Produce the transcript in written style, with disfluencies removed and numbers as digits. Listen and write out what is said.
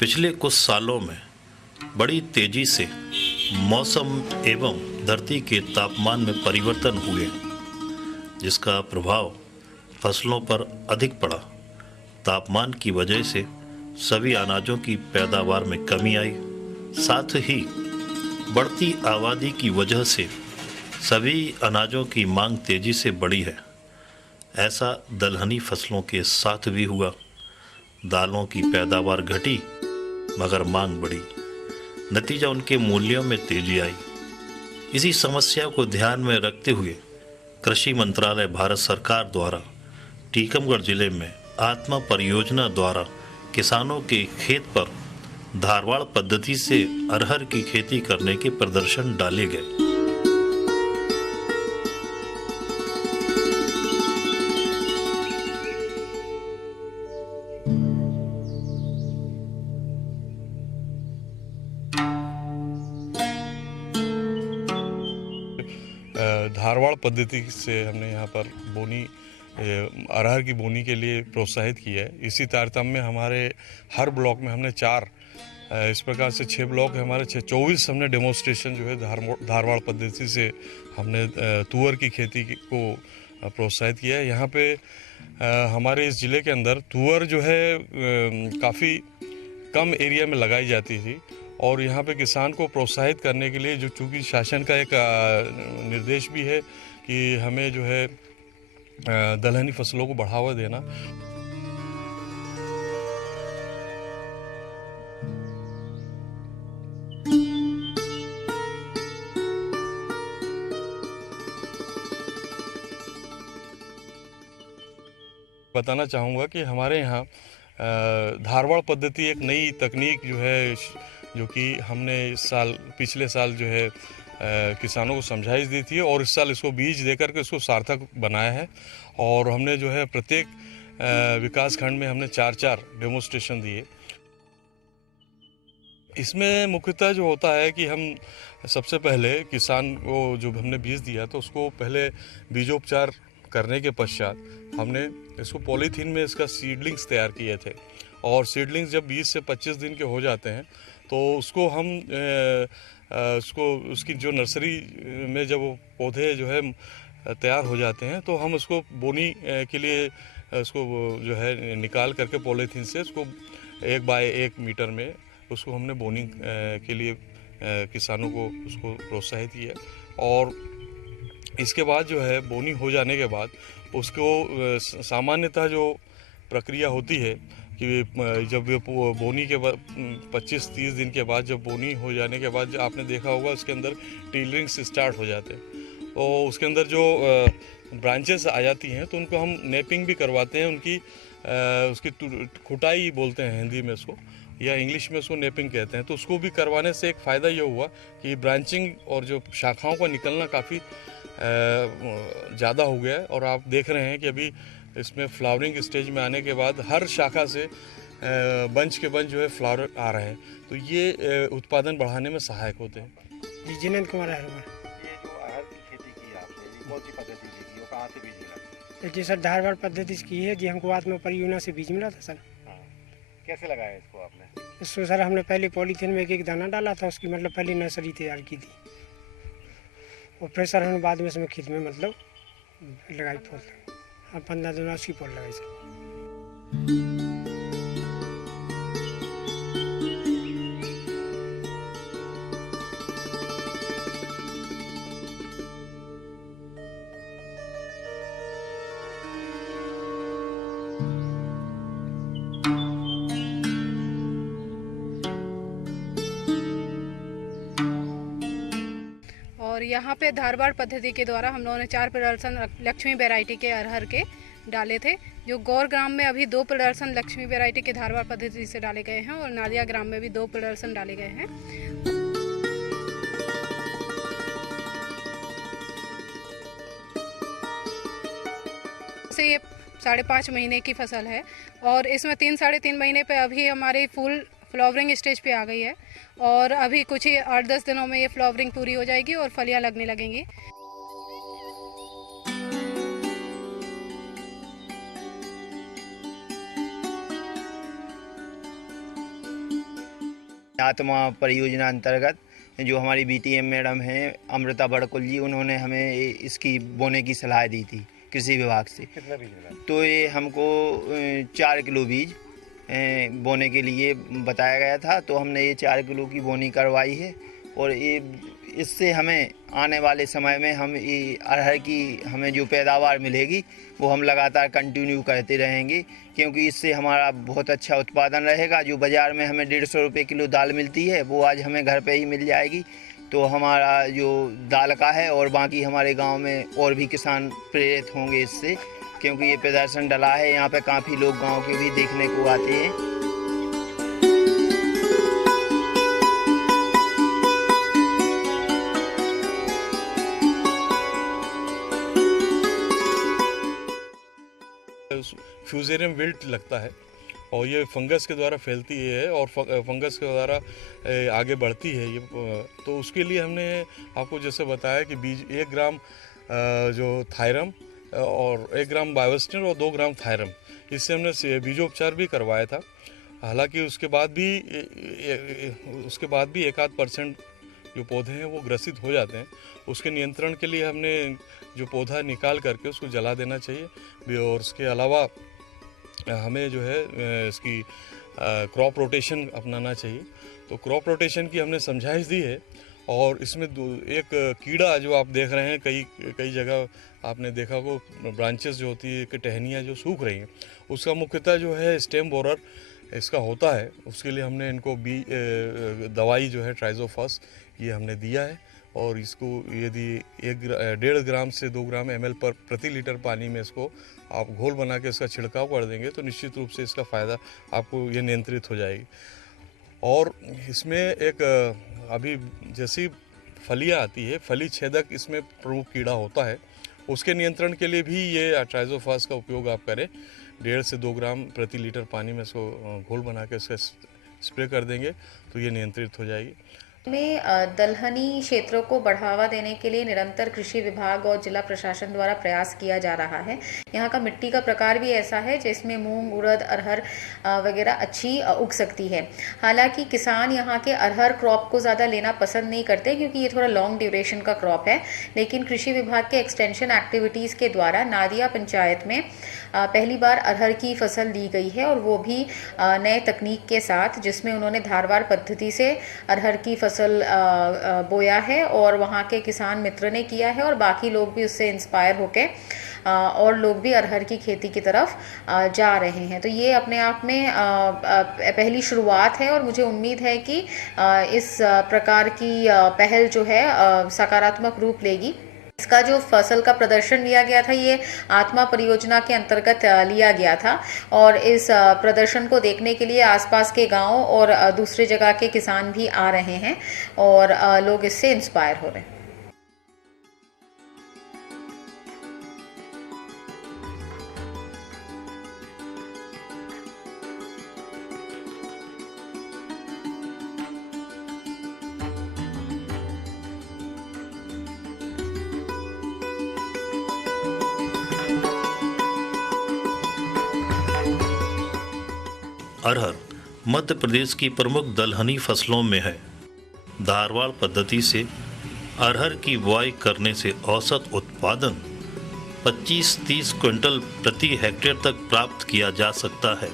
पिछले कुछ सालों में बड़ी तेजी से मौसम एवं धरती के तापमान में परिवर्तन हुए, जिसका प्रभाव फसलों पर अधिक पड़ा। तापमान की वजह से सभी अनाजों की पैदावार में कमी आई। साथ ही बढ़ती आबादी की वजह से सभी अनाजों की मांग तेजी से बढ़ी है। ऐसा दलहनी फसलों के साथ भी हुआ। दालों की पैदावार घटी मगर मांग बढ़ी। नतीजा उनके मूल्यों में तेजी आई। इसी समस्या को ध्यान में रखते हुए कृषि मंत्रालय भारत सरकार द्वारा टीकमगढ़ जिले में आत्मा परियोजना द्वारा किसानों के खेत पर धारवाड़ पद्धति से अरहर की खेती करने के प्रदर्शन डाले गए। धारवाड़ पद्धति से हमने यहाँ पर बोनी अरहर की बोनी के लिए प्रोत्साहित किया है। इसी तारतम्य में हमारे हर ब्लॉक में हमने 4 इस प्रकार से 6 ब्लॉक है हमारे 24 हमने डेमोन्स्ट्रेशन जो है धारवाड़ पद्धति से हमने तुअर की खेती को प्रोत्साहित किया है। यहाँ पे हमारे इस ज़िले के अंदर तुअर जो है काफ़ी कम एरिया में लगाई जाती थी और यहाँ पे किसान को प्रोत्साहित करने के लिए जो चूँकि शासन का एक निर्देश भी है कि हमें जो है दलहनी फसलों को बढ़ावा देना। बताना चाहूँगा कि हमारे यहाँ धारवाड़ पद्धति एक नई तकनीक जो है जो कि हमने पिछले साल जो है किसानों को समझाइश दी थी और इस साल इसको बीज देकर के इसको सार्थक बनाया है। और हमने जो है प्रत्येक विकास खंड में हमने 4-4 डेमोन्स्ट्रेशन दिए। इसमें मुख्यतः जो होता है कि हम सबसे पहले किसान को जो हमने बीज दिया तो उसको पहले बीजोपचार करने के पश्चात हमने इसको पॉलीथीन में इसका सीडलिंग्स तैयार किए थे और सीडलिंग्स जब 20 से 25 दिन के हो जाते हैं तो उसको हम उसकी जो नर्सरी में जब वो पौधे जो है तैयार हो जाते हैं तो हम उसको बोनी के लिए उसको जो है निकाल करके पॉलीथीन से उसको 1 बाय 1 मीटर में उसको हमने बोनी के लिए किसानों को उसको प्रोत्साहित किया। और इसके बाद जो है बोनी हो जाने के बाद उसको सामान्यतः जो प्रक्रिया होती है कि जब बोनी के बाद 25-30 दिन के बाद जब बोनी हो जाने के बाद आपने देखा होगा उसके अंदर टीलरिंग्स स्टार्ट हो जाते हैं तो उसके अंदर जो ब्रांचेस आ जाती हैं तो उनको हम नेपिंग भी करवाते हैं। उसकी खुटाई बोलते हैं हिंदी में उसको, या इंग्लिश में उसको नेपिंग कहते हैं। तो उसको भी करवाने से एक फ़ायदा ये हुआ कि ब्रांचिंग और जो शाखाओं का निकलना काफ़ी ज़्यादा हो गया है और आप देख रहे हैं कि अभी इसमें फ्लावरिंग स्टेज में आने के बाद हर शाखा से बंच के बंच जो है फ्लावर आ रहे हैं तो ये उत्पादन बढ़ाने में सहायक होते हैं। जी जिनेंद्र कुमार है। ये जो अरहर की खेती की आपने, ये कौन सी पद्धति से की, वो कहाँ से बीज मिला? जी सर धारवाड़ पद्धति से की है जी, हमको आत्मा परियोजना से बीज मिला था सर। हाँ, कैसे लगाया इसको आपने? इसको सर हमने पहले पॉलीथीन में एक दाना डाला था, उसकी मतलब पहली नर्सरी तैयार की थी और फिर सर हमने बाद में इसमें खेत में मतलब लगाई फूल। हाँ 15 दिन उसकी फूल लगाई सर। और यहाँ पे धारवाड़ पद्धति के द्वारा हम लोगों ने 4 प्रदर्शन लक्ष्मी वैरायटी के अरहर के डाले थे। जो गौर ग्राम में अभी 2 प्रदर्शन लक्ष्मी वैरायटी के धारवाड़ पद्धति से डाले गए हैं और नादिया ग्राम में भी 2 प्रदर्शन डाले गए हैं। से ये 5.5 महीने की फसल है और इसमें 3-3.5 महीने पे अभी हमारी फूल फ्लावरिंग स्टेज पे आ गई है और अभी कुछ ही 8-10 दिनों में ये फ्लावरिंग पूरी हो जाएगी और फलियां लगने लगेंगी। आत्मा परियोजना अंतर्गत जो हमारी BTM मैडम हैं अमृता बड़कुल जी, उन्होंने हमें इसकी बोने की सलाह दी थी कृषि विभाग से। कितना बीज मिला? तो ये हमको 4 किलो बीज बोने के लिए बताया गया था। तो हमने ये 4 किलो की बोनी करवाई है और ये इससे हमें आने वाले समय में हम ये अरहर की हमें जो पैदावार मिलेगी वो हम लगातार कंटिन्यू करते रहेंगे, क्योंकि इससे हमारा बहुत अच्छा उत्पादन रहेगा। जो बाज़ार में हमें 150 रुपये किलो दाल मिलती है वो आज हमें घर पे ही मिल जाएगी। तो हमारा जो दाल का है और बाकी हमारे गांव में और भी किसान प्रेरित होंगे इससे, क्योंकि ये प्रदर्शन डला है। यहाँ पे काफ़ी लोग गांव के भी देखने को आते हैं। फ्यूजेरियम विल्ट लगता है और ये फंगस के द्वारा फैलती है और फंगस के द्वारा आगे बढ़ती है ये। तो उसके लिए हमने आपको जैसे बताया कि बीज 1 ग्राम जो थायरम और 1 ग्राम बायोस्टिन और 2 ग्राम थायरम, इससे हमने बीजोपचार भी करवाया था। हालांकि उसके बाद भी 1-8% जो पौधे हैं वो ग्रसित हो जाते हैं। उसके नियंत्रण के लिए हमने जो पौधा निकाल करके उसको जला देना चाहिए। और उसके अलावा हमें जो है इसकी क्रॉप रोटेशन अपनाना चाहिए। तो क्रॉप रोटेशन की हमने समझाइश दी है। और इसमें एक कीड़ा जो आप देख रहे हैं, कई जगह आपने देखा को ब्रांचेस जो होती है कि टहनियाँ जो सूख रही हैं, उसका मुख्यतः जो है स्टेम बोरर इसका होता है। उसके लिए हमने इनको दवाई जो है ट्राइजोफास ये हमने दिया है। और इसको यदि 1.5 ग्राम से 2 ग्राम ml पर प्रति लीटर पानी में इसको आप घोल बना के इसका छिड़काव कर देंगे तो निश्चित रूप से इसका फ़ायदा आपको ये नियंत्रित हो जाएगी। और इसमें एक अभी जैसी फलियाँ आती है, फली छेदक इसमें प्रमुख कीड़ा होता है। उसके नियंत्रण के लिए भी ये ट्राइजोफास का उपयोग आप करें। 1.5 से 2 ग्राम प्रति लीटर पानी में इसको घोल बना के इसका स्प्रे कर देंगे तो ये नियंत्रित हो जाएगी। में दलहनी क्षेत्रों को बढ़ावा देने के लिए निरंतर कृषि विभाग और जिला प्रशासन द्वारा प्रयास किया जा रहा है। यहाँ का मिट्टी का प्रकार भी ऐसा है जिसमें मूंग, उड़द, अरहर वगैरह अच्छी उग सकती है। हालांकि किसान यहाँ के अरहर क्रॉप को ज़्यादा लेना पसंद नहीं करते क्योंकि ये थोड़ा लॉन्ग ड्यूरेशन का क्रॉप है। लेकिन कृषि विभाग के एक्सटेंशन एक्टिविटीज़ के द्वारा नादिया पंचायत में पहली बार अरहर की फसल ली गई है और वो भी नए तकनीक के साथ, जिसमें उन्होंने धारवाड़ पद्धति से अरहर की फसल बोया है और वहाँ के किसान मित्र ने किया है और बाकी लोग भी उससे इंस्पायर होके और लोग भी अरहर की खेती की तरफ जा रहे हैं। तो ये अपने आप में पहली शुरुआत है और मुझे उम्मीद है कि इस प्रकार की पहल जो है सकारात्मक रूप लेगी। इसका जो फसल का प्रदर्शन लिया गया था ये आत्मा परियोजना के अंतर्गत लिया गया था और इस प्रदर्शन को देखने के लिए आसपास के गांव और दूसरे जगह के किसान भी आ रहे हैं और लोग इससे इंस्पायर हो रहे हैं। अरहर मध्य प्रदेश की प्रमुख दलहनी फसलों में है। धारवाड़ पद्धति से अरहर की बुआई करने से औसत उत्पादन 25-30 क्विंटल प्रति हेक्टेयर तक प्राप्त किया जा सकता है।